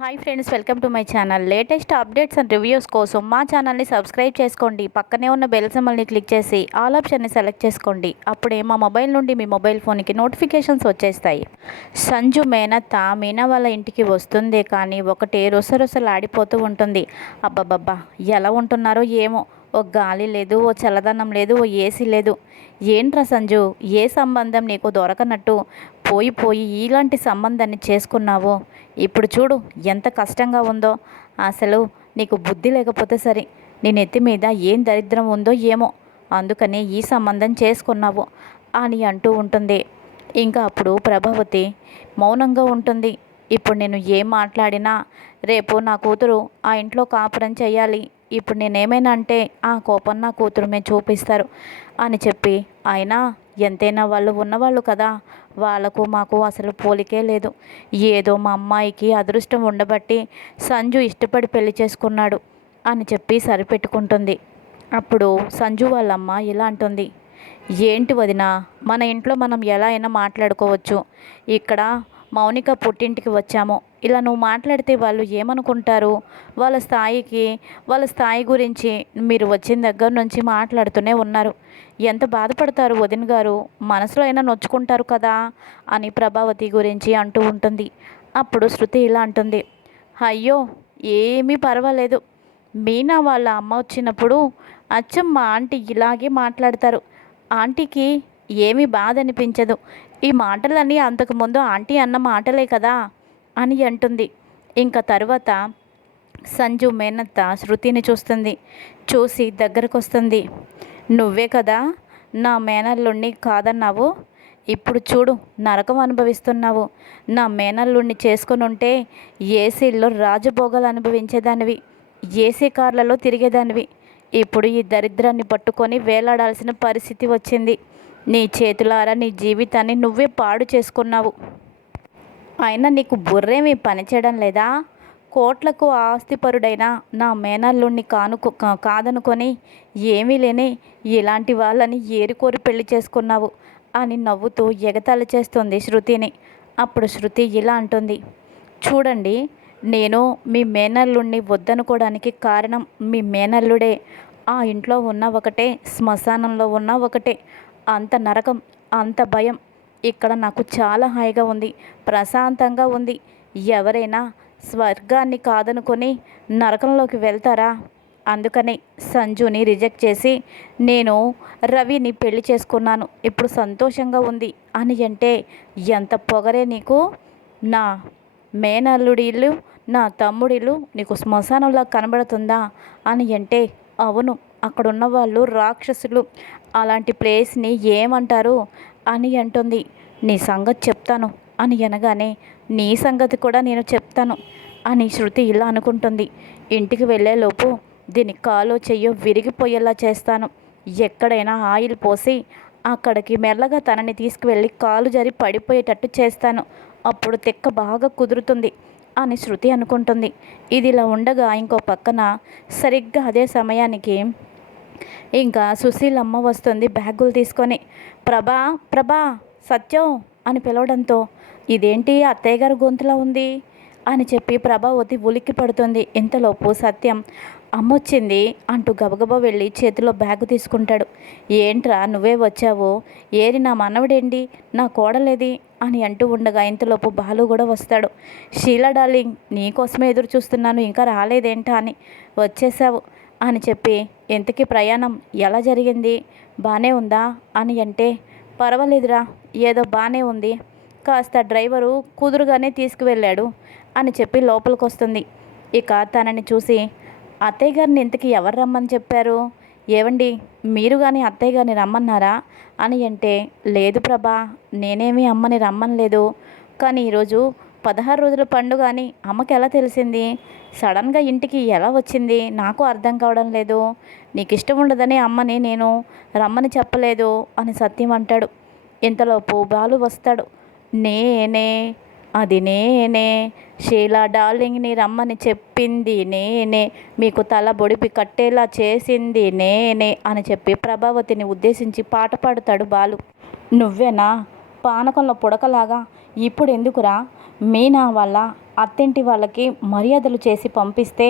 Hi friends, welcome to my channel. Latest updates and reviews కోసం మా ఛానల్ని subscribe చేసుకోండి. పక్కనే ఉన్న బెల్ సింబల్ని క్లిక్ చేసి ఆల్ ఆప్షన్ని సెలెక్ట్ చేసుకోండి. అప్పుడే మా మొబైల్ నుండి మీ మొబైల్ ఫోన్కి నోటిఫికేషన్స్ వచ్చేస్తాయి. సంజు మేనత్త మీనా వాళ్ళ ఇంటికి వస్తుందే కానీ ఒకటే రుసరుసలాడిపోతూ ఉంటుంది. అబ్బబ్బబ్బా, ఎలా ఉంటున్నారో ఏమో. ఓ గాలి లేదు, ఓ చల్లదనం లేదు, ఓ ఏసీ లేదు. ఏంట్రా సంజు, ఏ సంబంధం నీకు దొరకనట్టు పోయి పోయి ఇలాంటి సంబంధాన్ని చేసుకున్నావు? ఇప్పుడు చూడు ఎంత కష్టంగా ఉందో. అసలు నీకు బుద్ధి లేకపోతే సరే, నీ నెత్తి మీద ఏం దరిద్రం ఉందో ఏమో, అందుకని ఈ సంబంధం చేసుకున్నావు అని అంటూ ఉంటుంది. ఇంకా అప్పుడు ప్రభావతి మౌనంగా ఉంటుంది. ఇప్పుడు నేను ఏం మాట్లాడినా రేపు నా కూతురు ఆ ఇంట్లో కాపురం చేయాలి. ఇప్పుడు నేనేమైనా అంటే ఆ కోపం నా కూతురు మీద చూపిస్తారు అని చెప్పి, అయినా ఎంతైనా వాళ్ళు ఉన్నవాళ్ళు కదా, వాళ్ళకు మాకు అసలు పోలికే లేదు. ఏదో మా అమ్మాయికి అదృష్టం ఉండబట్టి సంజు ఇష్టపడి పెళ్లి చేసుకున్నాడు అని చెప్పి సరిపెట్టుకుంటుంది. అప్పుడు సంజు వాళ్ళమ్మ ఇలా అంటుంది, ఏంటి వదిన, మన ఇంట్లో మనం ఎలా అయినా మాట్లాడుకోవచ్చు. ఇక్కడ మౌనిక పుట్టింటికి వచ్చాము, ఇలా నువ్వు మాట్లాడితే వాళ్ళు ఏమనుకుంటారు? వాళ్ళ స్థాయి గురించి మీరు వచ్చిన దగ్గర నుంచి మాట్లాడుతూనే ఉన్నారు. ఎంత బాధపడతారు వదిన గారు, మనసులో అయినా నొచ్చుకుంటారు కదా అని ప్రభావతి గురించి అంటూ ఉంటుంది. అప్పుడు శృతి ఇలా అంటుంది, అయ్యో ఏమీ పర్వాలేదు. మీనా వాళ్ళ అమ్మ వచ్చినప్పుడు అచ్చం మా ఆంటీ ఇలాగే మాట్లాడతారు. ఆంటీకి ఏమీ బాధ అనిపించదు. ఈ మాటలన్నీ అంతకుముందు ఆంటీ అన్న మాటలే కదా అని అంటుంది. ఇంకా తర్వాత సంజు మేనత్త శృతిని చూస్తుంది. చూసి దగ్గరకు వస్తుంది. నువ్వే కదా నా మేనల్లుణ్ణి కాదన్నావు, ఇప్పుడు చూడు నరకం అనుభవిస్తున్నావు. నా మేనల్లుణ్ణి చేసుకుని ఉంటే ఏసీల్లో రాజభోగాలు అనుభవించేదానివి, ఏసీ కార్లలో తిరిగేదానివి. ఇప్పుడు ఈ దరిద్రాన్ని పట్టుకొని వేలాడాల్సిన పరిస్థితి వచ్చింది. నీ చేతులారా నీ జీవితాన్ని నువ్వే పాడు చేసుకున్నావు. అయినా నీకు బుర్రేమీ పనిచేయడం లేదా? కోట్లకు ఆస్తిపరుడైన నా మేనల్లుణ్ణి కాదనుకొని ఏమీ లేని ఇలాంటి వాళ్ళని ఏరికోరి పెళ్లి చేసుకున్నావు అని నవ్వుతూ ఎగతాళి చేస్తుంది శృతిని. అప్పుడు శృతి ఇలా అంటుంది, చూడండి, నేను మీ మేనల్లుణ్ణి వద్దనుకోవడానికి కారణం మీ మేనల్లుడే. ఆ ఇంట్లో ఉన్న ఒకటే, శ్మశానంలో ఉన్న ఒకటే. అంత నరకం, అంత భయం. ఇక్కడ నాకు చాలా హాయిగా ఉంది, ప్రశాంతంగా ఉంది. ఎవరైనా స్వర్గాన్ని కాదనుకొని నరకంలోకి వెళ్తారా? అందుకని సంజుని రిజెక్ట్ చేసి నేను రవిని పెళ్లి చేసుకున్నాను, ఇప్పుడు సంతోషంగా ఉంది అని అంటే ఎంత పొగరే నీకు? నా మేనల్లుడిల్లు, నా తమ్ముడిల్లు నీకు శ్మశానంలా కనబడుతుందా అని అంటే, అవును, అక్కడున్న వాళ్ళు రాక్షసులు, అలాంటి ప్లేస్ని ఏమంటారు అని అంటుంది. నీ సంగతి చెప్తాను అని అనగానే, నీ సంగతి కూడా నేను చెప్తాను అని శృతి ఇలా అనుకుంటుంది. ఇంటికి వెళ్ళేలోపు దీని కాలో చెయ్యో విరిగిపోయేలా చేస్తాను. ఎక్కడైనా ఆయిల్ పోసి అక్కడికి మెల్లగా తనని తీసుకువెళ్ళి కాలు జరి పడిపోయేటట్టు చేస్తాను. అప్పుడు తెక్క బాగా కుదురుతుంది అని శృతి అనుకుంటుంది. ఇది ఇలా ఉండగా ఇంకో పక్కన సరిగ్గా అదే సమయానికి ఇంకా సుశీలమ్మ వస్తుంది బ్యాగులు తీసుకొని. ప్రభా ప్రభా, సత్యం అని పిలవడంతో, ఇదేంటి అత్తయ్య గారి గొంతులా ఉంది అని చెప్పి ప్రభావతి ఉలిక్కి పడుతుంది. ఇంతలోపు సత్యం అమ్మొచ్చింది అంటూ గబగబా వెళ్ళి చేతిలో బ్యాగు తీసుకుంటాడు. ఏంట్రా నువ్వే వచ్చావు, ఏరి నా మనవడేంటి, నా కోడలేది అని అంటూ ఉండగా ఇంతలోపు బాలు కూడా వస్తాడు. షీలా డార్లింగ్, నీకోసమే ఎదురు చూస్తున్నాను, ఇంకా రాలేదేంటా అని. వచ్చేసావు అని చెప్పి, ఇంతకీ ప్రయాణం ఎలా జరిగింది, బాగానే ఉందా అని అంటే, పర్వాలేదురా, ఏదో బాగానే ఉంది, కాస్త డ్రైవరు కుదురుగానే తీసుకువెళ్ళాడు అని చెప్పి లోపలికి వస్తుంది. ఇక తనని చూసి, అత్తయ్య గారిని ఇంతకీ ఎవరు రమ్మని చెప్పారు, ఏవండి మీరు కానీ అత్తయ్య గారిని రమ్మన్నారా అని అంటే, లేదు ప్రభా, నేనేమీ అమ్మని రమ్మనలేదు, కానీ ఈరోజు 16 రోజుల పండుగ అని అమ్మకి ఎలా తెలిసింది, సడన్గా ఇంటికి ఎలా వచ్చింది నాకు అర్థం కావడం లేదు, నీకు ఇష్టం ఉండదని అమ్మని నేను రమ్మని చెప్పలేదు అని సత్యం అంటాడు. ఇంతలోపు బాలు వస్తాడు. నేనే, అది నేనే, షీలా డార్లింగ్ని రమ్మని చెప్పింది నేనే, మీకు తల బొడిపి కట్టేలా చేసింది నేనే అని చెప్పి ప్రభావతిని ఉద్దేశించి పాట పాడుతాడు బాలు. నువ్వేనా పానకంలో పుడకలాగా, ఇప్పుడు ఎందుకురా మీనా వాళ్ళ అత్తింటి వాళ్ళకి మర్యాదలు చేసి పంపిస్తే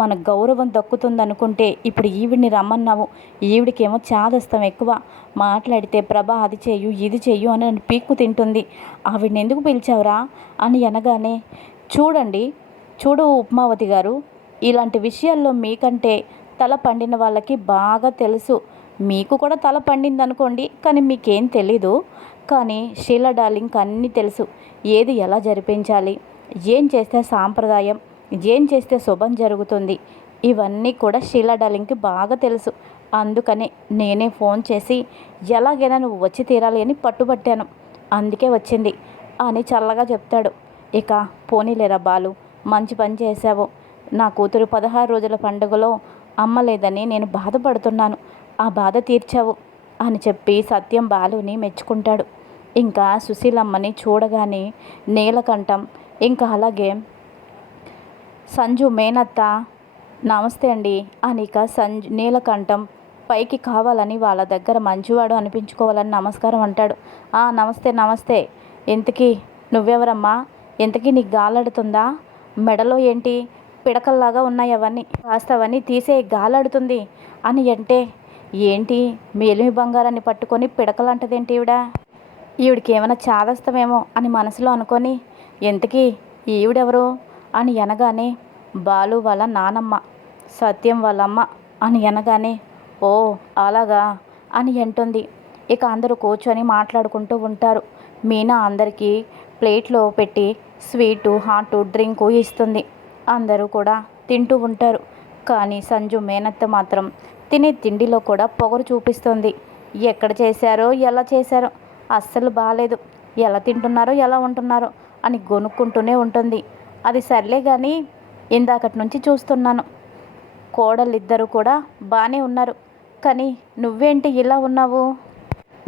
మన గౌరవం దక్కుతుందనుకుంటే ఇప్పుడు ఈవిడిని రమ్మన్నావు. ఈవిడికేమో చాదస్తం ఎక్కువ. మాట్లాడితే ప్రభా అది చెయ్యు ఇది చెయ్యు అని నన్ను పీక్కు తింటుంది. ఆవిడని ఎందుకు పిలిచావురా అని అనగానే, చూడు ఉప్మావతి గారు, ఇలాంటి విషయాల్లో మీకంటే తల పండిన వాళ్ళకి బాగా తెలుసు. మీకు కూడా తల పండిందనుకోండి, కానీ మీకేం తెలీదు. కానీ షీలా డార్లింగ్కి అన్నీ తెలుసు. ఏది ఎలా జరిపించాలి, ఏం చేస్తే సాంప్రదాయం, ఏం చేస్తే శుభం జరుగుతుంది, ఇవన్నీ కూడా షీలా డార్లింగ్కి బాగా తెలుసు. అందుకనే నేనే ఫోన్ చేసి ఎలాగైనా నువ్వు వచ్చి తీరాలి అని పట్టుబట్టాను. అందుకే వచ్చింది అని చల్లగా చెప్తాడు. ఇక పోనీలేరా బాలు, మంచి పని చేశావు. నా కూతురు 16 రోజుల పండుగలో అమ్మ లేదని నేను బాధపడుతున్నాను. ఆ బాధ తీర్చావు అని చెప్పి సత్యం బాలుని మెచ్చుకుంటాడు. ఇంకా సుశీలమ్మని చూడగానే నీలకంఠం, ఇంకా అలాగే సంజు మేనత్త నమస్తే అండి అని ఇక నీలకంఠం పైకి కావాలని వాళ్ళ దగ్గర మంచివాడు అనిపించుకోవాలని నమస్కారం అంటాడు. నమస్తే. ఇంతకీ నువ్వెవరమ్మా? ఇంతకీ నీకు గాలాడుతుందా? మెడలో ఏంటి పిడకల్లాగా ఉన్నాయి, అవన్నీ కాస్త అవన్నీ తీసే గాలాడుతుంది అని అంటే, ఏంటి మేలిమి బంగారాన్ని పట్టుకొని పిడకలంటదేంటి ఈవిడికి ఏమైనా చాదస్తమేమో అని మనసులో అనుకొని, ఎంతకీ ఈవిడెవరు అని అనగానే, బాలు వాళ్ళ నానమ్మ, సత్యం వాళ్ళమ్మ అని అనగానే, ఓ అలాగా అని అంటుంది. ఇక అందరూ కూర్చొని మాట్లాడుకుంటూ ఉంటారు. మీనా అందరికీ ప్లేట్లో పెట్టి స్వీటు హాటు డ్రింకు ఇస్తుంది. అందరూ కూడా తింటూ ఉంటారు. కానీ సంజు మేనత్త మాత్రం తినే తిండిలో కూడా పొగరు చూపిస్తుంది. ఎక్కడ చేశారో ఎలా చేశారో అస్సలు బాగాలేదు, ఎలా తింటున్నారో ఎలా ఉంటున్నారో అని గొనుక్కుంటూనే ఉంటుంది. అది సర్లే కానీ ఇందాకటి నుంచి చూస్తున్నాను, కోడళ్ళిద్దరూ కూడా బాగానే ఉన్నారు. కానీ నువ్వేంటి ఇలా ఉన్నావు?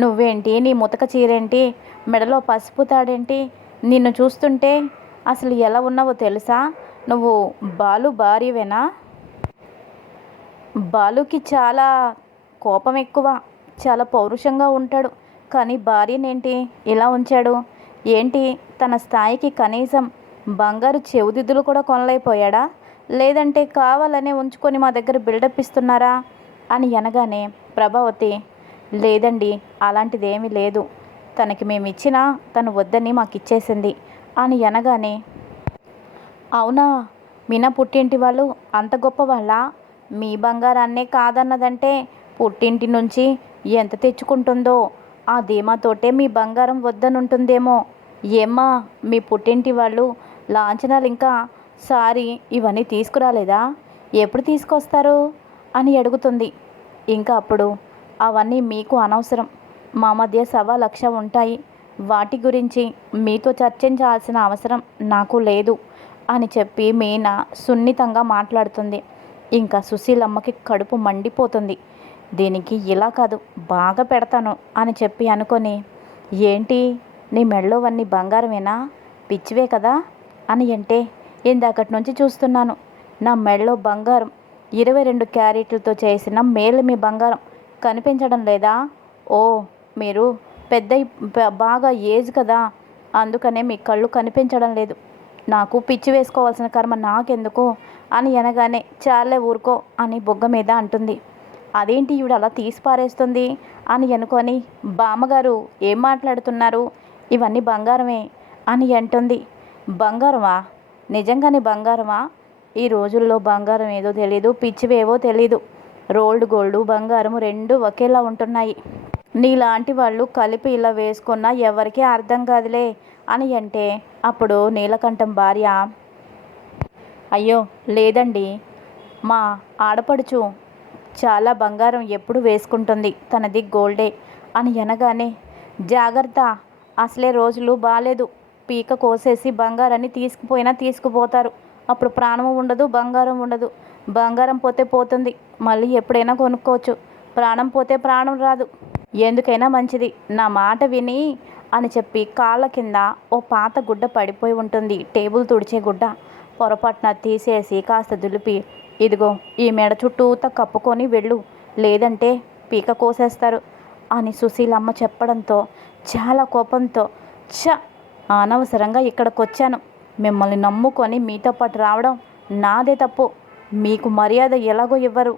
నువ్వేంటి నీ ముతక చీరేంటి, మెడలో పసుపు తాడేంటి? నిన్ను చూస్తుంటే అసలు ఎలా ఉన్నావో తెలుసా? నువ్వు బాలు భార్యవేనా? బాలుకి చాలా కోపం ఎక్కువ, చాలా పౌరుషంగా ఉంటాడు. కానీ భార్యనేంటి ఇలా ఉంచాడు? ఏంటి తన స్థాయికి కనీసం బంగారు చెవిదిద్దులు కూడా కొనలేకపోయాడా? లేదంటే కావాలనే ఉంచుకొని మా దగ్గర బిల్డప్ ఇస్తున్నారా అని అనగానే, ప్రభావతి, లేదండి అలాంటిదేమీ లేదు, తనకి మేము ఇచ్చినా తను వద్దని మాకు ఇచ్చేసింది అని అనగానే, అవునా, మీనా పుట్టింటి వాళ్ళు అంత గొప్పవాళ్ళ? మీ బంగారాన్నే కాదన్నదంటే పుట్టింటి నుంచి ఎంత తెచ్చుకుంటుందో ఆ ధీమాతోటే మీ బంగారం వద్దనుంటుందేమో. ఏమ్మా మీ పుట్టింటి వాళ్ళు లాంఛనాలు ఇంకా సారీ ఇవన్నీ తీసుకురాలేదా? ఎప్పుడు తీసుకొస్తారు అని అడుగుతుంది. ఇంకా అప్పుడు, అవన్నీ మీకు అనవసరం, మా మధ్య 1,00,000 ఉంటాయి, వాటి గురించి మీతో చర్చించాల్సిన అవసరం నాకు లేదు అని చెప్పి మీనా సున్నితంగా మాట్లాడుతుంది. ఇంకా సుశీలమ్మకి కడుపు మండిపోతుంది. దీనికి ఇలా కాదు బాగా పెడతాను అని చెప్పి అనుకొని, ఏంటి నీ మెళ్ళోవన్నీ బంగారమేనా? పిచ్చివే కదా అని అంటే, ఇందాకటి నుంచి చూస్తున్నాను, నా మెళ్ళో బంగారం 22 క్యారెట్లతో చేసిన మేలిమి బంగారం కనిపించడం లేదా? ఓ మీరు బాగా ఏజ్ కదా, అందుకనే మీ కళ్ళు కనిపించడం లేదు. నాకు పిచ్చి వేసుకోవాల్సిన కర్మ నాకెందుకు అని అనగానే, చాలే ఊరుకో అని బొగ్గ మీద అంటుంది. అదేంటి ఈవిడ అలా తీసి పారేస్తుంది అని అనుకొని, బామ్మగారు ఏం మాట్లాడుతున్నారు, ఇవన్నీ బంగారమే అని అంటుంది. బంగారమా? నిజంగానే బంగారమా? ఈ రోజుల్లో బంగారం ఏదో తెలీదు, పిచ్చివేవో తెలీదు. రోల్డ్ గోల్డ్ బంగారం రెండు ఒకేలా ఉంటున్నాయి. నీలాంటి వాళ్ళు కలిపి ఇలా వేసుకున్నా ఎవరికీ అర్థం కాదులే అని అంటే, అప్పుడు నీలకంఠం భార్య, అయ్యో లేదండి, మా ఆడపడుచు చాలా బంగారం ఎప్పుడు వేసుకుంటుంది, తనది గోల్డే అని అనగానే, జాగ్రత్త, అసలే రోజులు బాలేదు, పీక కోసేసి బంగారాన్ని తీసుకుపోతారు, అప్పుడు ప్రాణము ఉండదు, బంగారం ఉండదు. బంగారం పోతే పోతుంది, మళ్ళీ ఎప్పుడైనా కొనుక్కోవచ్చు, ప్రాణం పోతే ప్రాణం రాదు. ఎందుకైనా మంచిది నా మాట విని అని చెప్పి కాళ్ళ కింద ఓ పాత గుడ్డ పడిపోయి ఉంటుంది, టేబుల్ తుడిచే గుడ్డ. పొరపాటున తీసేసి కాస్త దులిపి, ఇదిగో ఈ మెడ చుట్టూతా కప్పుకొని వెళ్ళు, లేదంటే పీక కోసేస్తారు అని సుశీలమ్మ చెప్పడంతో చాలా కోపంతో, అనవసరంగా ఇక్కడికి వచ్చాను, మిమ్మల్ని నమ్ముకొని మీతో పాటు రావడం నాదే తప్పు. మీకు మర్యాద ఎలాగో ఇవ్వరు,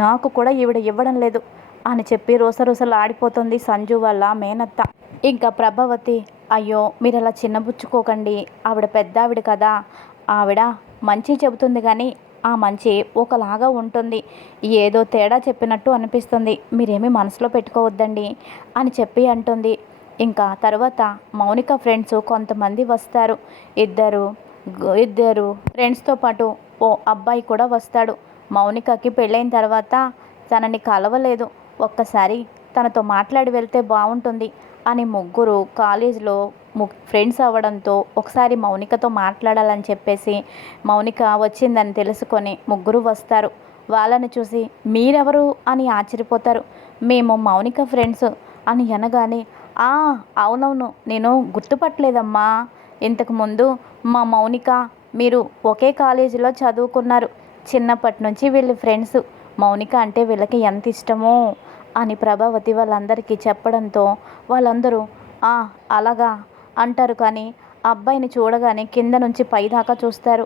నాకు కూడా ఈవిడ ఇవ్వడం లేదు అని చెప్పి రోసరోసలు ఆడిపోతుంది సంజు వాళ్ళ మేనత్త. ఇంకా ప్రభావతి, అయ్యో మీరు అలా చిన్నబుచ్చుకోకండి, ఆవిడ పెద్ద ఆవిడ కదా, ఆవిడ మంచి చెబుతుంది కానీ ఆ మంచి ఒకలాగా ఉంటుంది, ఏదో తేడా చెప్పినట్టు అనిపిస్తుంది, మీరేమీ మనసులో పెట్టుకోవద్దండి అని చెప్పి అంటుంది. ఇంకా తర్వాత మౌనిక ఫ్రెండ్స్ కొంతమంది వస్తారు. ఇద్దరు ఇద్దరు ఫ్రెండ్స్తో పాటు ఓ అబ్బాయి కూడా వస్తాడు. మౌనికకి పెళ్ళైన తర్వాత తనని కలవలేదు, ఒక్కసారి తనతో మాట్లాడి వెళ్తే బాగుంటుంది అని ముగ్గురు కాలేజీలో ఫ్రెండ్స్ అవ్వడంతో ఒకసారి మౌనికతో మాట్లాడాలని చెప్పేసి మౌనిక వచ్చిందని తెలుసుకొని ముగ్గురు వస్తారు. వాళ్ళని చూసి మీరెవరు అని ఆశ్చర్యపోతారు. మేము మౌనిక ఫ్రెండ్స్ అని అనగానే, అవునవును, నేను గుర్తుపట్టలేదమ్మా, ఇంతకుముందు మా మౌనిక మీరు ఒకే కాలేజీలో చదువుకున్నారు, చిన్నప్పటి నుంచి వీళ్ళు ఫ్రెండ్స్, మౌనిక అంటే వీళ్ళకి ఎంత ఇష్టమో అని ప్రభావతి వాళ్ళందరికీ చెప్పడంతో వాళ్ళందరూ అలాగా అంటారు. కానీ అబ్బాయిని చూడగానే కింద నుంచి పైదాకా చూస్తారు.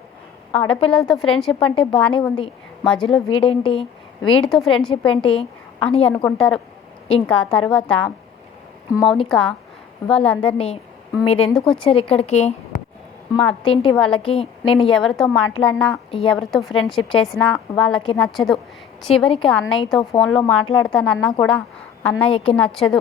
ఆడపిల్లలతో ఫ్రెండ్షిప్ అంటే బాగానే ఉంది, మధ్యలో వీడేంటి, వీడితో ఫ్రెండ్షిప్ ఏంటి అని అనుకుంటారు. ఇంకా తర్వాత మౌనిక వాళ్ళందరినీ, మీరెందుకు వచ్చారు ఇక్కడికి, మా అత్తింటి వాళ్ళకి నేను ఎవరితో మాట్లాడినా ఎవరితో ఫ్రెండ్షిప్ చేసినా వాళ్ళకి నచ్చదు, చివరికి అన్నయ్యతో ఫోన్లో మాట్లాడతానన్నా కూడా అన్నయ్యకి నచ్చదు,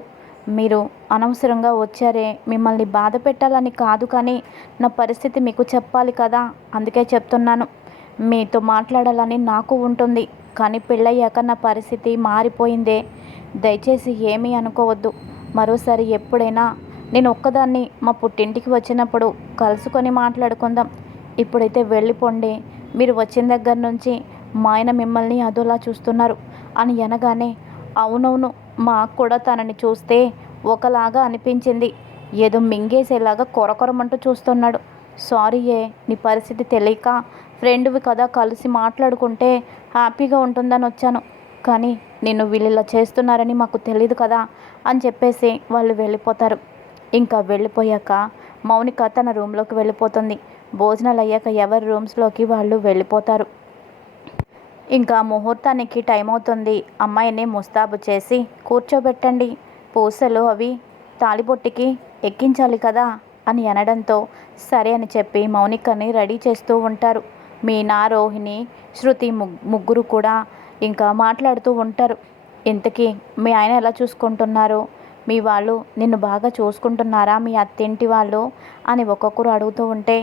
మీరు అనవసరంగా వచ్చారే, మిమ్మల్ని బాధ పెట్టాలని కాదు కానీ నా పరిస్థితి మీకు చెప్పాలి కదా, అందుకే చెప్తున్నాను, మీతో మాట్లాడాలని నాకు ఉంటుంది కానీ పెళ్ళయ్యాక నా పరిస్థితి మారిపోయిందే, దయచేసి ఏమీ అనుకోవద్దు, మరోసారి ఎప్పుడైనా నేను ఒక్కదాన్ని మా పుట్టింటికి వచ్చినప్పుడు కలుసుకొని మాట్లాడుకుందాం, ఇప్పుడైతే వెళ్ళిపోండి, మీరు వచ్చిన దగ్గర నుంచి మా ఆయన మిమ్మల్ని అదోలా చూస్తున్నారు అని అనగానే, అవునవును, మాకు కూడా తనని చూస్తే ఒకలాగా అనిపించింది, ఏదో మింగేసేలాగా కొరకొరమంటూ చూస్తున్నాడు, సారీయే, నీ పరిస్థితి తెలియక ఫ్రెండ్వి కదా, కలిసి మాట్లాడుకుంటే హ్యాపీగా ఉంటుందని వచ్చాను, కానీ నిన్ను వీళ్ళిలా చేస్తున్నారని మాకు తెలియదు కదా అని చెప్పేసి వాళ్ళు వెళ్ళిపోతారు. ఇంకా వెళ్ళిపోయాక మౌనిక తన రూమ్లోకి వెళ్ళిపోతుంది. భోజనాలు అయ్యాక ఎవరి రూమ్స్లోకి వాళ్ళు వెళ్ళిపోతారు. ఇంకా ముహూర్తానికి టైం అవుతుంది, అమ్మాయిని ముస్తాబు చేసి కూర్చోబెట్టండి, పూసలు అవి తాళిబొట్టికి ఎక్కించాలి కదా అని అనడంతో సరే అని చెప్పి మౌనికని రెడీ చేస్తూ ఉంటారు. మీనా, రోహిణి, శృతి ముగ్గురు కూడా ఇంకా మాట్లాడుతూ ఉంటారు. ఇంతకీ మీ ఆయన ఎలా చూసుకుంటున్నారు, మీ వాళ్ళు నిన్ను బాగా చూసుకుంటున్నారా, మీ అత్తింటి వాళ్ళు అని ఒక్కొక్కరు అడుగుతూ ఉంటే,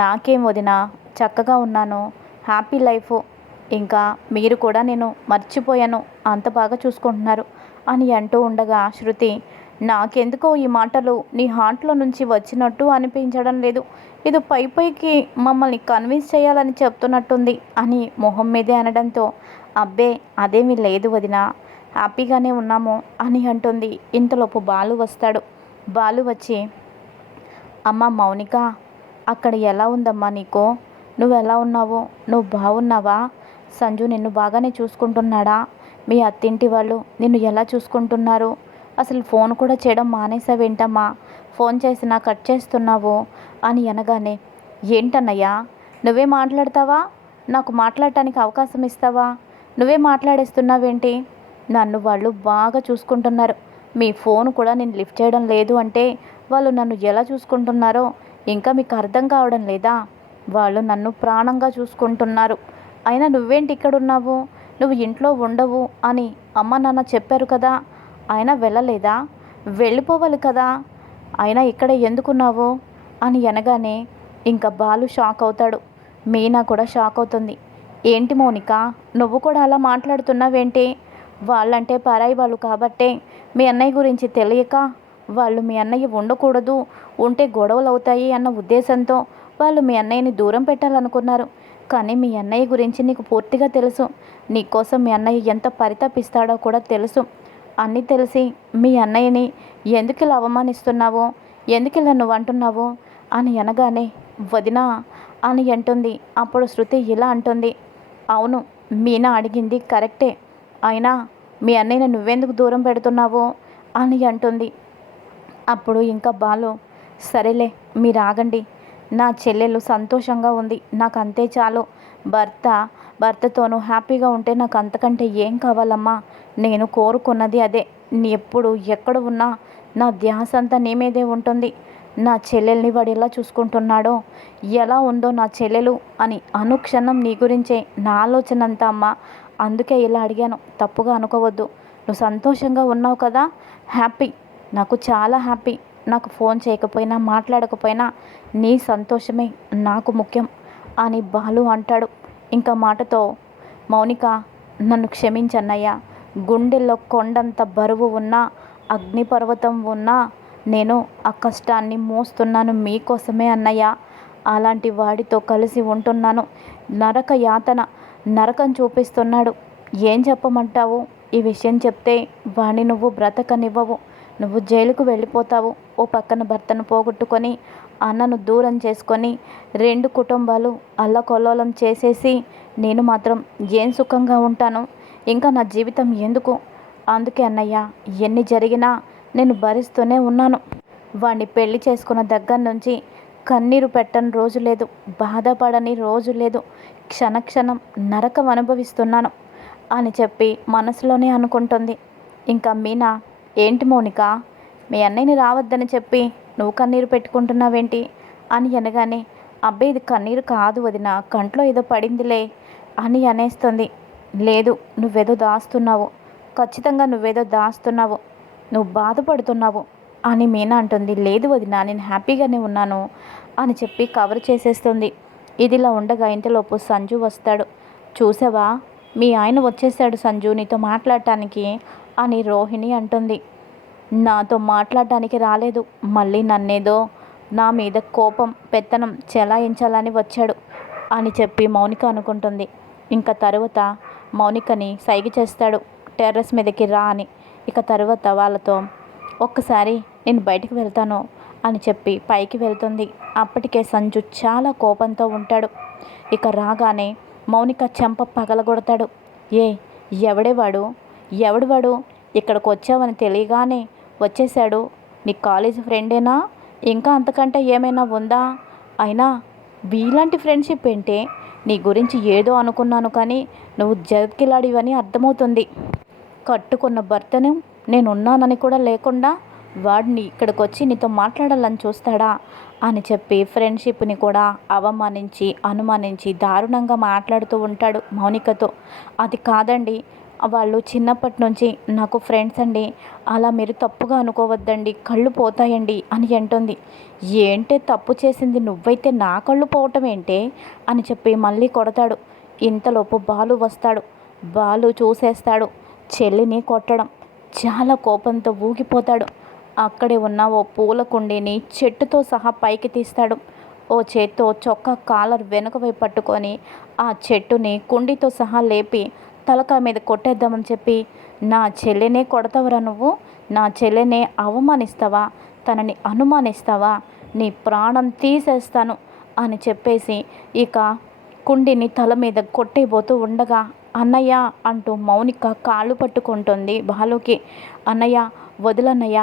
నాకేం వదినా, చక్కగా ఉన్నాను, హ్యాపీ లైఫ్, ఇంకా మీరు కూడా నేను మర్చిపోయాను, అంత బాగా చూసుకుంటున్నారు అని అంటూ ఉండగా శృతి, నాకెందుకో ఈ మాటలు నీ హార్ట్లో నుంచి వచ్చినట్టు అనిపించడం లేదు, ఇది పైకి మమ్మల్ని కన్విన్స్ చేయాలని చెప్తున్నట్టుంది అని మొహం మీదే అనడంతో, అబ్బే అదేమీ లేదు వదినా, హ్యాపీగానే ఉన్నాము అని అంటుంది. ఇంతలోపు బాలు వస్తాడు. బాలు వచ్చి, అమ్మ మౌనిక, అక్కడ ఎలా ఉందమ్మా నీకు, నువ్వు ఎలా ఉన్నావు, నువ్వు బాగున్నావా, సంజు నిన్ను బాగానే చూసుకుంటున్నాడా, మీ అత్తింటి వాళ్ళు నిన్ను ఎలా చూసుకుంటున్నారు, అసలు ఫోన్ కూడా చేయడం మానేసావేంటమ్మా, ఫోన్ చేసినా కట్ చేస్తున్నావు అని అనగానే, ఏంటన్నయ్యా నువ్వే మాట్లాడతావా, నాకు మాట్లాడటానికి అవకాశం ఇస్తావా, నువ్వే మాట్లాడేస్తున్నావేంటి, నన్ను వాళ్ళు బాగా చూసుకుంటున్నారు, మీ ఫోన్ కూడా నేను లిఫ్ట్ చేయడం లేదు అంటే వాళ్ళు నన్ను ఎలా చూసుకుంటున్నారో ఇంకా మీకు అర్థం కావడం లేదా, వాళ్ళు నన్ను ప్రాణంగా చూసుకుంటున్నారు, అయినా నువ్వేంటి ఇక్కడున్నావు, నువ్వు ఇంట్లో ఉండవు అని అమ్మ నాన్న చెప్పారు కదా, అయినా వెళ్ళలేదా, వెళ్ళిపోవాలి కదా, అయినా ఇక్కడే ఎందుకున్నావు అని అనగానే ఇంకా బాలు షాక్ అవుతాడు. మీనా కూడా షాక్ అవుతుంది. ఏంటి మౌనిక, నువ్వు కూడా అలా మాట్లాడుతున్నావేంటి, వాళ్ళంటే పరాయి వాళ్ళు కాబట్టే మీ అన్నయ్య గురించి తెలియక వాళ్ళు మీ అన్నయ్య ఉండకూడదు, ఉంటే గొడవలు అవుతాయి అన్న ఉద్దేశంతో వాళ్ళు మీ అన్నయ్యని దూరం పెట్టాలనుకున్నారు, కానీ మీ అన్నయ్య గురించి నీకు పూర్తిగా తెలుసు, నీకోసం మీ అన్నయ్య ఎంత పరితపిస్తాడో కూడా తెలుసు, అన్నీ తెలిసి మీ అన్నయ్యని ఎందుకు ఇలా అవమానిస్తున్నావో, ఎందుకు ఇలా నువ్వు అంటున్నావు అని అనగానే, వదినా అని అంటుంది. అప్పుడు శృతి ఇలా అంటుంది, అవును మీనా అడిగింది కరెక్టే, అయినా మీ అన్నయ్యని నువ్వెందుకు దూరం పెడుతున్నావు అని అంటుంది. అప్పుడు ఇంకా బాలు, సరేలే మీరు ఆగండి, నా చెల్లెలు సంతోషంగా ఉంది, నాకు అంతే చాలు. భర్త భర్తతోనూ హ్యాపీగా ఉంటే నాకు అంతకంటే ఏం కావాలమ్మా? నేను కోరుకున్నది అదే. ఎప్పుడు ఎక్కడ ఉన్నా నా ధ్యాస అంతా నీ మీదే ఉంటుంది. నా చెల్లెల్ని వాడు ఎలా చూసుకుంటున్నాడో, ఎలా ఉందో నా చెల్లెలు అని అనుక్షణం నీ గురించే నా ఆలోచన అంతా అమ్మా. అందుకే ఇలా అడిగాను, తప్పుగా అనుకోవద్దు. నువ్వు సంతోషంగా ఉన్నావు కదా, హ్యాపీ. నాకు చాలా హ్యాపీ. నాకు ఫోన్ చేయకపోయినా మాట్లాడకపోయినా నీ సంతోషమే నాకు ముఖ్యం అని బాలు అంటాడు. ఇంకా మాటతో మౌనిక, నన్ను క్షమించన్నయ్యా. గుండెల్లో కొండంత బరువు ఉన్నా, అగ్నిపర్వతం ఉన్నా నేను ఆ కష్టాన్ని మోస్తున్నాను మీకోసమే అన్నయ్య. అలాంటి వాడితో కలిసి ఉంటున్నాను. నరక యాతన, నరకం చూపిస్తున్నాడు. ఏం చెప్పమంటావు? ఈ విషయం చెప్తే వాణ్ణి నువ్వు బ్రతకనివ్వవు. నువ్వు జైలుకు వెళ్ళిపోతావు. ఓ పక్కన భర్తను పోగొట్టుకొని, అన్నను దూరం చేసుకొని, 2 కుటుంబాలు అల్లకొల్లోలం చేసేసి నేను మాత్రం ఏం సుఖంగా ఉంటాను? ఇంకా నా జీవితం ఎందుకు? అందుకే అన్నయ్య, ఎన్ని జరిగినా నేను భరిస్తూనే ఉన్నాను. వాణ్ణి పెళ్లి చేసుకున్న దగ్గర నుంచి కన్నీరు పెట్టని రోజు లేదు, బాధపడని రోజు లేదు. క్షణక్షణం నరకం అనుభవిస్తున్నాను అని చెప్పి మనసులోనే అనుకుంటుంది. ఇంకా మీనా, ఏంటి మౌనిక, మీ అన్నయ్యని రావద్దని చెప్పి నువ్వు కన్నీరు పెట్టుకుంటున్నావేంటి అని అనగానే, అబ్బే ఇది కన్నీరు కాదు వదిన, కంట్లో ఏదో పడిందిలే అని అనేస్తుంది. లేదు, నువ్వేదో దాస్తున్నావు, ఖచ్చితంగా నువ్వేదో దాస్తున్నావు, నువ్వు బాధపడుతున్నావు అని మీనా అంటుంది. లేదు వదిన, నేను హ్యాపీగానే ఉన్నాను అని చెప్పి కవర్ చేసేస్తుంది. ఇదిలా ఉండగా ఇంతలోపు సంజు వస్తాడు. చూసావా, మీ ఆయన వచ్చేసాడు సంజు నీతో మాట్లాడటానికి అని రోహిణి అంటుంది. నాతో మాట్లాడటానికి రాలేదు, మళ్ళీ నన్నేదో నా మీద కోపం పెత్తనం చెలాయించాలని వచ్చాడు అని చెప్పి మౌనిక అనుకుంటుంది. ఇంకా తరువాత మౌనికని సైగ చేస్తాడు, టెర్రస్ మీదకి రా అని. ఇక తర్వాత వాళ్ళతో ఒక్కసారి నేను బయటికి వెళ్తాను అని చెప్పి పైకి వెళ్తుంది. అప్పటికే సంజు చాలా కోపంతో ఉంటాడు. ఇక రాగానే మౌనిక చెంప పగలగొడతాడు. ఏ ఎవడేవాడు, ఎవడు ఇక్కడికి వచ్చావని తెలియగానే వచ్చేసాడు? నీ కాలేజ్ ఫ్రెండేనా? ఇంకా అంతకంటే ఏమైనా ఉందా? అయినా వీలాంటి ఫ్రెండ్షిప్ ఏంటే? నీ గురించి ఏదో అనుకున్నాను, కానీ నువ్వు జర్కిలాడివని అర్థమవుతుంది. కట్టుకున్న భర్తను నేనున్నానని కూడా లేకుండా వాడిని ఇక్కడికి వచ్చి నీతో మాట్లాడాలని చూస్తాడా అని చెప్పి ఫ్రెండ్షిప్ని కూడా అవమానించి అనుమానించి దారుణంగా మాట్లాడుతూ ఉంటాడు మౌనికతో. అది కాదండి, వాళ్ళు చిన్నప్పటి నుంచి నాకు ఫ్రెండ్స్ అండి, అలా మీరు తప్పుగా అనుకోవద్దండి, కళ్ళు పోతాయండి అని అంటుంది. ఏంటే తప్పు చేసింది నువ్వైతే నా కళ్ళు పోవటం ఏంటే అని చెప్పి మళ్ళీ కొడతాడు. ఇంతలోపు బాలు వస్తాడు. బాలు చూసేస్తాడు చెల్లిని కొట్టడం. చాలా కోపంతో ఊగిపోతాడు. అక్కడే ఉన్న ఓ పూల కుండీని చెట్టుతో సహా పైకి తీస్తాడు. ఓ చేత్తో చొక్కా కాలర్ వెనుక వైపు పట్టుకొని ఆ చెట్టుని కుండీతో సహా లేపి తలకా మీద కొట్టేద్దామని చెప్పి, నా చెల్లెనే కొడతావరా నువ్వు? నా చెల్లెనే అవమానిస్తావా? తనని అనుమానిస్తావా? నీ ప్రాణం తీసేస్తాను అని చెప్పేసి ఇక కుండీని తల మీద కొట్టేయబోతూ ఉండగా, అన్నయ్య అంటూ మౌనిక కాళ్ళు పట్టుకుంటుంది బాలుకి. అన్నయ్య వదులన్నయ్య,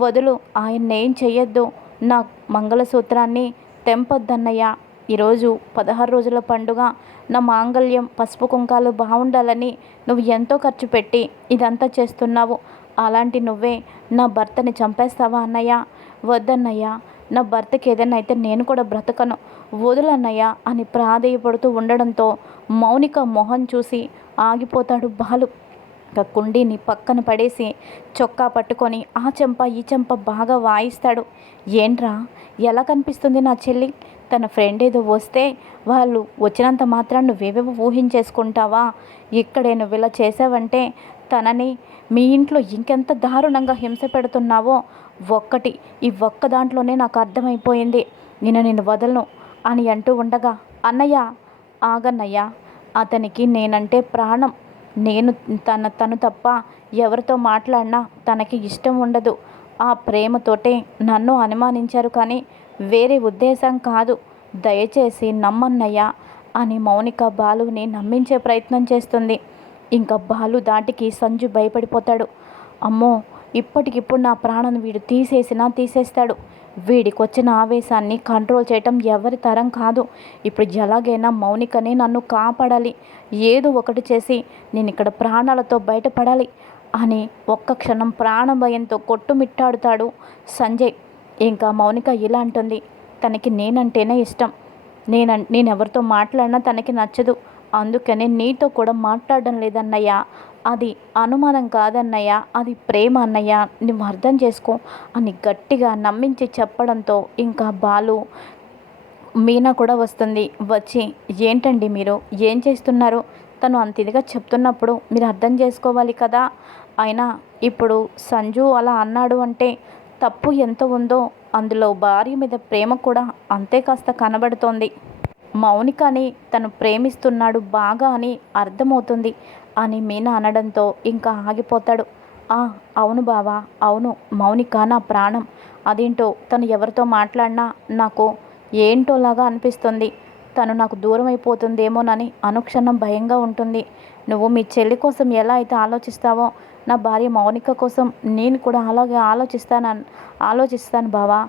వదులు, ఆయన్నేం చెయ్యొద్దు, నా మంగళసూత్రాన్ని తెంపొద్దన్నయ్య. ఈరోజు 16 రోజుల పండుగ, నా మాంగళ్యం పసుపు కుంకాలు బాగుండాలని నువ్వు ఎంతో ఖర్చు పెట్టి ఇదంతా చేస్తున్నావు. అలాంటి నువ్వే నా భర్తని చంపేస్తావా అన్నయ్య? వద్దన్నయ్య, నా భర్తకి ఏదైనా అయితే నేను కూడా బ్రతకను, వదులన్నయ్య అని ప్రాధేయపడుతూ ఉండడంతో మౌనిక మొహం చూసి ఆగిపోతాడు బాలు. ఇక కుండీని పక్కన పడేసి చొక్కా పట్టుకొని ఆ చెంప ఈ చెంప బాగా వాయిస్తాడు. ఏంట్రా, ఎలా కనిపిస్తుంది నా చెల్లి? తన ఫ్రెండ్ ఏదో వస్తే వాళ్ళు వచ్చినంత మాత్రం నువ్వేవేవో ఊహించేసుకుంటావా? ఇక్కడే నువ్వు ఇలా చేసావంటే తనని మీ ఇంట్లో ఇంకెంత దారుణంగా హింస పెడుతున్నావో ఈ ఒక్క దాంట్లోనే నాకు అర్థమైపోయింది. నిన్ను వదలను అని అంటూ ఉండగా, అన్నయ్య ఆగన్నయ్య, అతనికి నేనంటే ప్రాణం. నేను తను తప్ప ఎవరితో మాట్లాడినా తనకి ఇష్టం ఉండదు. ఆ ప్రేమతోటే నన్ను అనుమానించారు, కానీ వేరే ఉద్దేశం కాదు. దయచేసి నమ్మన్నయ్య అని మౌనిక బాలుని నమ్మించే ప్రయత్నం చేస్తుంది. ఇంకా బాలు దాటికి సంజు భయపడిపోతాడు. అమ్మో, ఇప్పటికిప్పుడు నా ప్రాణం వీడు తీసేస్తాడు, వీడికొచ్చిన ఆవేశాన్ని కంట్రోల్ చేయటం ఎవరి తరం కాదు. ఇప్పుడు ఎలాగైనా మౌనికని నన్ను కాపాడాలి, ఏదో ఒకటి చేసి నేను ఇక్కడ ప్రాణాలతో బయటపడాలి అని ఒక్క క్షణం ప్రాణ భయంతో కొట్టుమిట్టాడుతాడు సంజయ్. ఇంకా మౌనిక ఇలా అంటుంది, తనకి నేనంటేనే ఇష్టం, నేనెవరితో మాట్లాడినా తనకి నచ్చదు, అందుకనే నీతో కూడా మాట్లాడడం లేదన్నయ్య, అది అనుమానం కాదన్నయ్య, అది ప్రేమ అన్నయ్య, నువ్వు అర్థం చేసుకో అని గట్టిగా నమ్మించి చెప్పడంతో ఇంకా బాలు మీనా కూడా వస్తుంది. వచ్చి ఏంటండి మీరు ఏం చేస్తున్నారు, తను అంత ఇదిగా చెప్తున్నప్పుడు మీరు అర్థం చేసుకోవాలి కదా, అయినా ఇప్పుడు సంజు అలా అన్నాడు అంటే తప్పు ఎంత ఉందో అందులో భార్య మీద ప్రేమ కూడా అంతే కాస్త కనబడుతోంది. మౌనికని తను ప్రేమిస్తున్నాడు బాగా అని అర్థమవుతుంది అని మీనా అనడంతో ఇంకా ఆగిపోతాడు. అవును బావా, అవును, మౌనిక నా ప్రాణం, అదేంటో తను ఎవరితో మాట్లాడినా నాకు ఏంటోలాగా అనిపిస్తుంది, తను నాకు దూరం అయిపోతుందేమోనని అనుక్షణం భయంగా ఉంటుంది. నువ్వు మీ చెల్లి కోసం ఎలా అయితే ఆలోచిస్తావో నా భార్య మౌనిక కోసం నేను కూడా అలాగే ఆలోచిస్తాను బావా,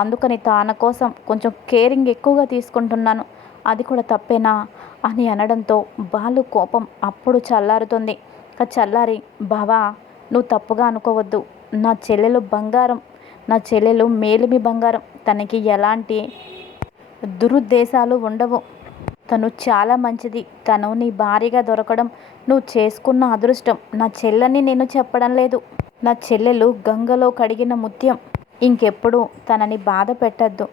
అందుకని తన కోసం కొంచెం కేరింగ్ ఎక్కువగా తీసుకుంటున్నాను, అది కూడా తప్పేనా అని అనడంతో బాలు కోపం అప్పుడు చల్లారుతుంది. చల్లారి బావా నువ్వు తప్పుగా అనుకోవద్దు, నా చెల్లెలు బంగారం, నా చెల్లెలు మేలిమి బంగారం, తనకి ఎలాంటి దురుద్దేశాలు ఉండవు, తను చాలా మంచిది, తను నీ భార్యగా దొరకడం నువ్వు చేసుకున్న అదృష్టం, నా చెల్లెని నేను చెప్పడం లేదు, నా చెల్లెలు గంగలో కడిగిన ముత్యం, ఇంకెప్పుడు తనని బాధ పెట్టద్దు,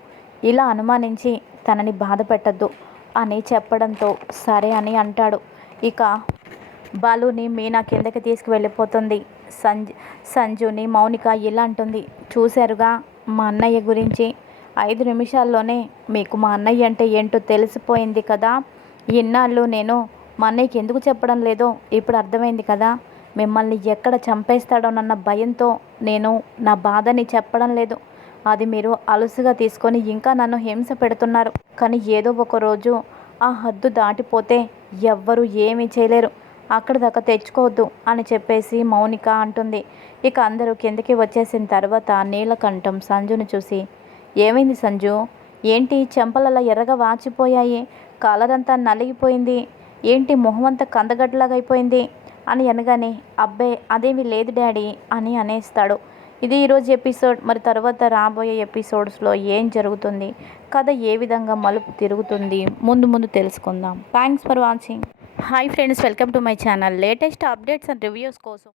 ఇలా అనుమానించి తనని బాధ పెట్టద్దు అని చెప్పడంతో సరే అని అంటాడు. ఇక బాలుని మీనా కిందకి తీసుకువెళ్ళిపోతుంది. సంజుని మౌనిక ఇలా అంటుంది, చూశారుగా మా అన్నయ్య గురించి, 5 నిమిషాల్లోనే మీకు మా అన్నయ్య అంటే ఏంటో తెలిసిపోయింది కదా, ఇన్నాళ్ళు నేను మా అన్నయ్యకి ఎందుకు చెప్పడం లేదో ఇప్పుడు అర్థమైంది కదా, మిమ్మల్ని ఎక్కడ చంపేస్తాడోనన్న భయంతో నేను నా బాధని చెప్పడం లేదు, అది మీరు అలుసుగా తీసుకొని ఇంకా నన్ను హింస పెడుతున్నారు, కానీ ఏదో ఒక రోజు ఆ హద్దు దాటిపోతే ఎవ్వరూ ఏమీ చేయలేరు, అక్కడి దాకా తెచ్చుకోవద్దు అని చెప్పేసి మౌనిక అంటుంది. ఇక అందరూ కిందకి వచ్చేసిన తర్వాత నీలకంఠం సంజుని చూసి, ఏమైంది సంజు, ఏంటి చెంపలలా ఎర్రగా వాచిపోయాయి, కాలరంతా నలిగిపోయింది, ఏంటి మొహమంతా కందగడ్డలాగా అయిపోయింది అని అనగానే, అబ్బే అదేమీ లేదు డాడీ అని అనేస్తాడు. ఇది ఈరోజు ఎపిసోడ్. మరి తర్వాత రాబోయే ఎపిసోడ్స్లో ఏం జరుగుతుంది, కథ ఏ విధంగా మలుపు తిరుగుతుంది, ముందు తెలుసుకుందాం. Thanks for watching. Hi friends, welcome to my channel. Latest updates and reviews కోసం